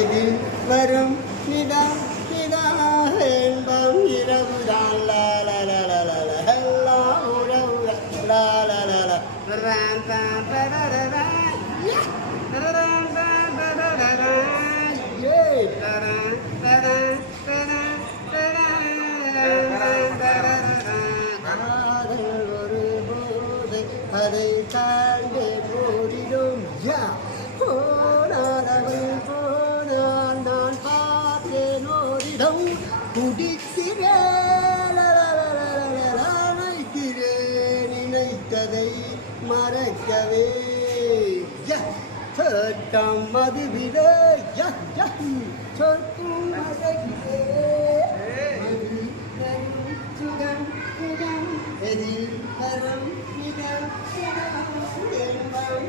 எதில் வரும் நிதா நிதா என்பம் இரவுதான் லா லா லா லா லா லா லா உறவு லா லா லா லா ரன் பம் பரரரா ரன் பம் பரரரா ஏ ரன் ரன் ரன் காதல் ஒரு போதை அதை தாண்டி போரிடும் யா போனாதவன் போனான் நான் பார்த்தேன் ஓரிடம் குடிக்கிறேன் நினைக்கிறேன் நினைத்ததை மறக்கவே சட்டம் மதுவிலே சொற்கும் மறக்கிறே சுகம் சுகம் எதில் வரும் சுகம் சுகம் என்பம்